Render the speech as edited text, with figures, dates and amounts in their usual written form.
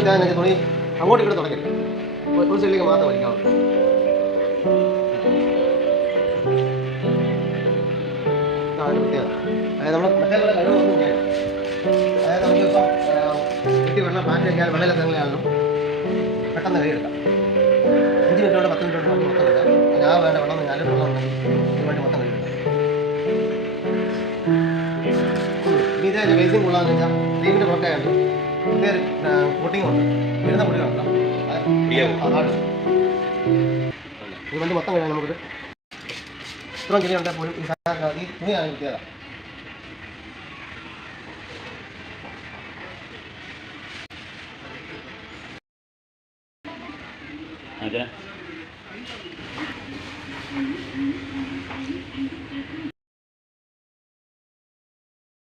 വെച്ചാൽ തുണി അങ്ങോട്ടും ഇങ്ങോട്ട് തുടങ്ങില്ല, ഒരു സൈഡിലേക്ക് മാത്രം വലിക്കാവുള്ളൂ. അതിൻ്റെ പ്രത്യേകത അതായത് നമ്മൾ മറ്റേ പോലെ കഴിവൊന്നും ചെയ്യാൻ, അതായത് നമുക്കിപ്പം വീട്ടിൽ വെള്ളം മാറ്റി വയ്ക്കാൻ വെള്ളമില്ലാത്തവങ്ങളാണെങ്കിലും പെട്ടെന്ന് കഴിയെടുക്കാം. 5 മിനിറ്റ് കൊണ്ട് 10 മിനിറ്റ് കൊണ്ട് മൊത്തം എടുക്കാം. ഞാൻ വേണ്ട വെള്ളം നല്ല വെള്ളം ഉണ്ടെങ്കിൽ ഇതിന് വേണ്ടി മൊത്തം കഴിയെടുക്കാം. ഇനി ഇതേ ബേസിങ് കൊള്ളാന്ന് വെച്ചാൽ ക്രീമിൻ്റെ പുറത്തായുണ്ട് ഇതേ കോട്ടിങ് ഉണ്ട്, വരുന്ന പൊടികളുണ്ടോ അതാണ് ഇത് വേണ്ടി മൊത്തം കഴിയാൻ നമുക്കിത് ഇത്രയും ചെറിയ ഉണ്ടെങ്കിൽ പോലും ഈ തുണിയാണ് പ്രത്യേകത. അതെ.